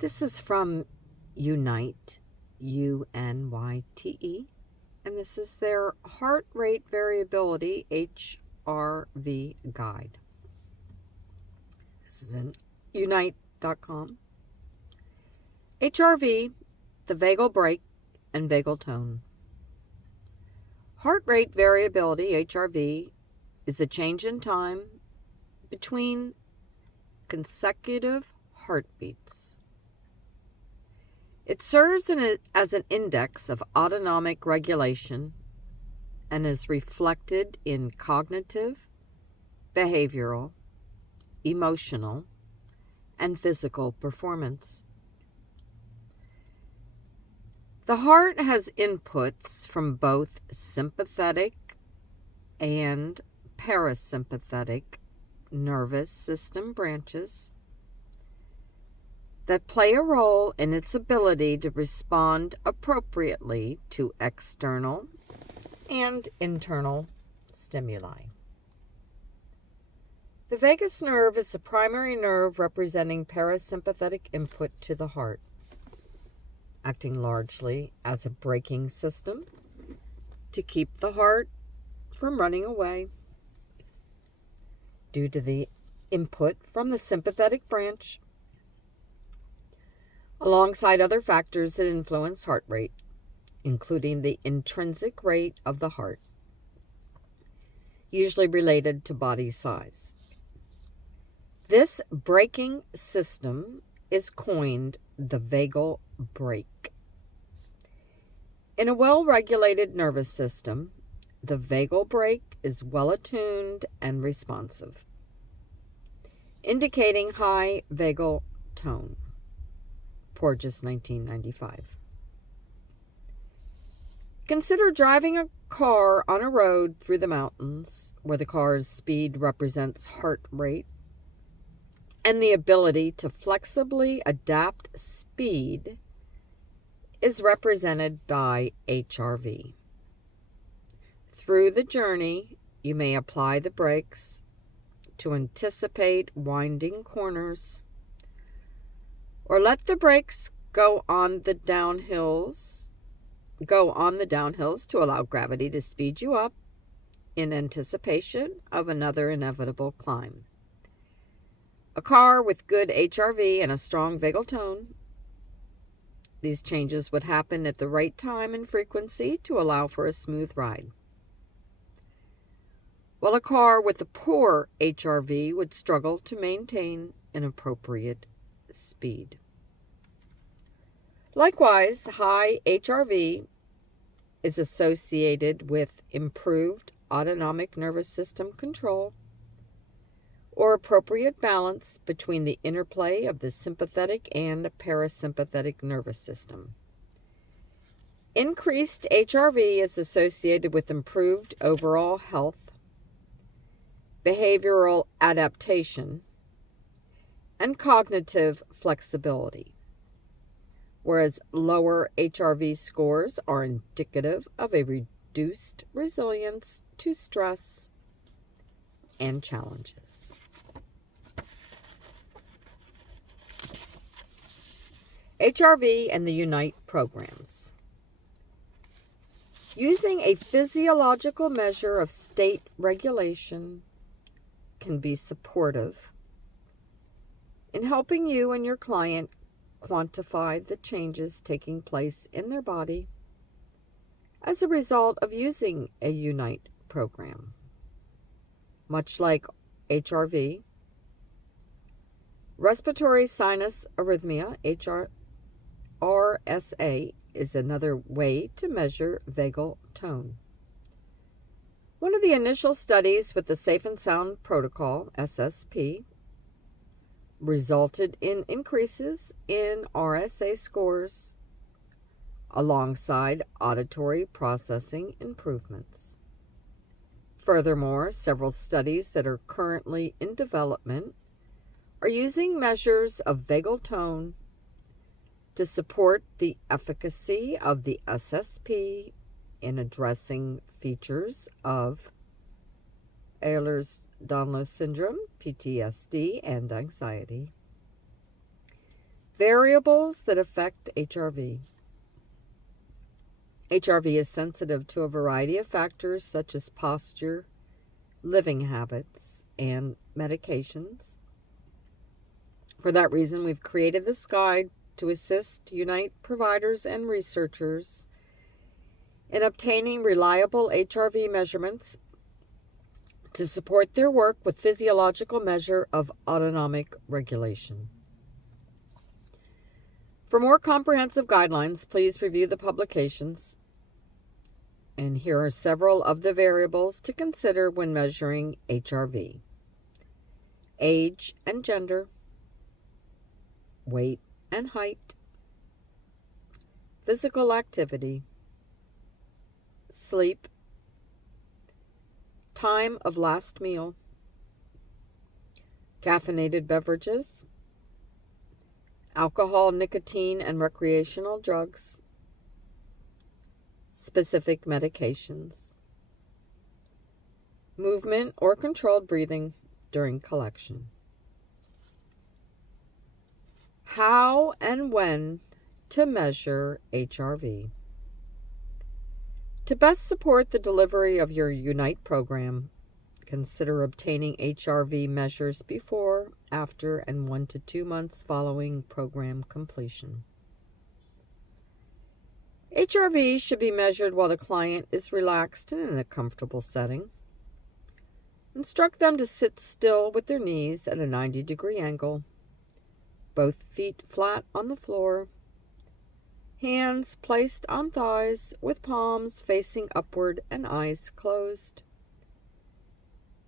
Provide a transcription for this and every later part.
This is from UNYTE, UNYTE, and this is their Heart Rate Variability, HRV guide. This is in UNYTE.com. HRV, the vagal break and vagal tone. Heart rate variability, HRV, is the change in time between consecutive heartbeats. It serves as an index of autonomic regulation and is reflected in cognitive, behavioral, emotional, and physical performance. The heart has inputs from both sympathetic and parasympathetic nervous system branches that play a role in its ability to respond appropriately to external and internal stimuli. The vagus nerve is the primary nerve representing parasympathetic input to the heart, acting largely as a braking system to keep the heart from running away. Due to the input from the sympathetic branch, alongside other factors that influence heart rate, including the intrinsic rate of the heart, usually related to body size. This braking system is coined the vagal brake. In a well-regulated nervous system, the vagal brake is well-attuned and responsive, indicating high vagal tone. Porges, 1995. Consider driving a car on a road through the mountains, where the car's speed represents heart rate, and the ability to flexibly adapt speed is represented by HRV. Through the journey, you may apply the brakes to anticipate winding corners, or let the brakes go on the downhills to allow gravity to speed you up in anticipation of another inevitable climb. A car with good HRV and a strong vagal tone, these changes would happen at the right time and frequency to allow for a smooth ride, while a car with a poor HRV would struggle to maintain an appropriate speed. Likewise, high HRV is associated with improved autonomic nervous system control or appropriate balance between the interplay of the sympathetic and parasympathetic nervous system. Increased HRV is associated with improved overall health, behavioral adaptation, and cognitive flexibility, whereas lower HRV scores are indicative of a reduced resilience to stress and challenges. HRV and the UNYTE programs. Using a physiological measure of state regulation can be supportive in helping you and your client quantify the changes taking place in their body as a result of using a UNYTE program. Much like HRV, respiratory sinus arrhythmia, RSA, is another way to measure vagal tone. One of the initial studies with the Safe and Sound Protocol, SSP, resulted in increases in RSA scores alongside auditory processing improvements. Furthermore, several studies that are currently in development are using measures of vagal tone to support the efficacy of the SSP in addressing features of Ehlers-Danlos syndrome, PTSD, and anxiety. Variables that affect HRV. HRV is sensitive to a variety of factors such as posture, living habits, and medications. For that reason, we've created this guide to assist UNYTE providers and researchers in obtaining reliable HRV measurements to support their work with physiological measure of autonomic regulation. For more comprehensive guidelines, please review the publications. And here are several of the variables to consider when measuring HRV. Age and gender, weight and height, physical activity, sleep, time of last meal, caffeinated beverages, alcohol, nicotine, and recreational drugs, specific medications, movement or controlled breathing during collection. How and when to measure HRV. To best support the delivery of your UNYTE program, consider obtaining HRV measures before, after, and 1 to 2 months following program completion. HRV should be measured while the client is relaxed and in a comfortable setting. Instruct them to sit still with their knees at a 90-degree angle, both feet flat on the floor, hands placed on thighs with palms facing upward and eyes closed.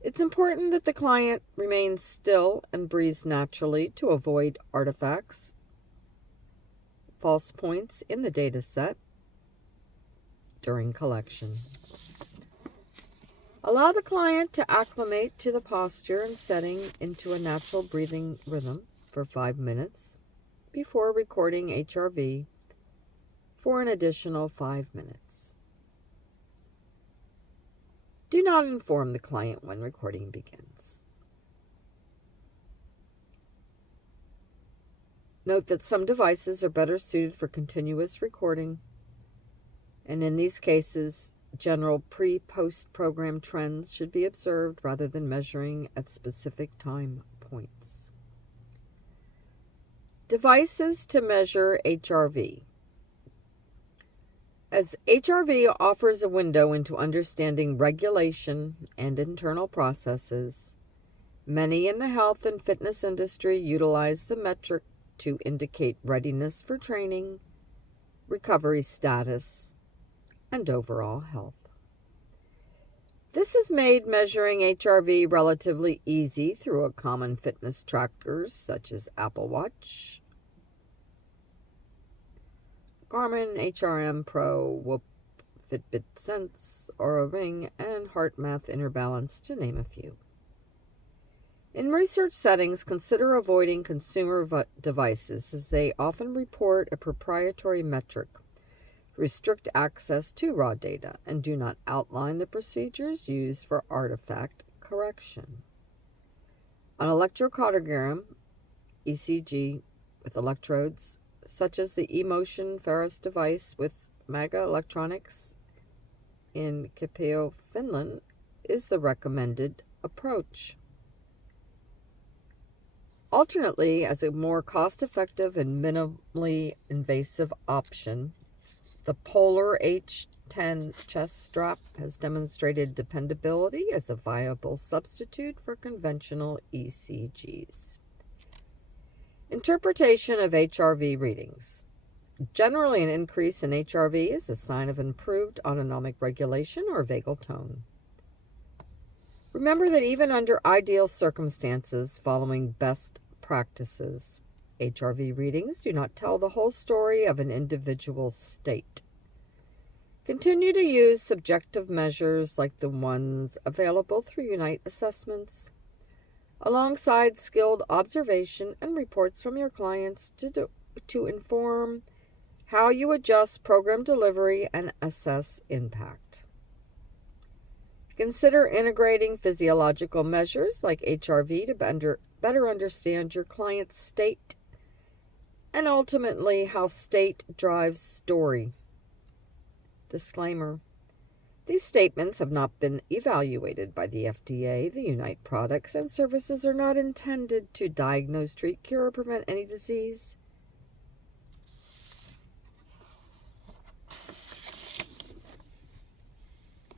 It's important that the client remains still and breathes naturally to avoid artifacts, false points in the data set during collection. Allow the client to acclimate to the posture and setting into a natural breathing rhythm for 5 minutes before recording HRV for an additional 5 minutes. Do not inform the client when recording begins. Note that some devices are better suited for continuous recording, and in these cases, general pre-post program trends should be observed rather than measuring at specific time points. Devices to measure HRV. As HRV offers a window into understanding regulation and internal processes, many in the health and fitness industry utilize the metric to indicate readiness for training, recovery status, and overall health. This has made measuring HRV relatively easy through a common fitness trackers such as Apple Watch, Garmin, HRM Pro, Whoop, Fitbit Sense, Oura Ring, and HeartMath Interbalance, to name a few. In research settings, consider avoiding consumer devices as they often report a proprietary metric, restrict access to raw data, and do not outline the procedures used for artifact correction. An electrocardiogram, ECG, with electrodes, such as the eMotion Ferris device with Maga Electronics in Kuopio, Finland, is the recommended approach. Alternately, as a more cost-effective and minimally invasive option, the Polar H10 chest strap has demonstrated dependability as a viable substitute for conventional ECGs. Interpretation of HRV readings. Generally, an increase in HRV is a sign of improved autonomic regulation or vagal tone. Remember that even under ideal circumstances, following best practices, HRV readings do not tell the whole story of an individual's state. Continue to use subjective measures like the ones available through UNYTE assessments, alongside skilled observation and reports from your clients to inform how you adjust program delivery and assess impact. Consider integrating physiological measures like HRV to better understand your client's state and ultimately how state drives story. Disclaimer. These statements have not been evaluated by the FDA. The UNYTE products and services are not intended to diagnose, treat, cure, or prevent any disease.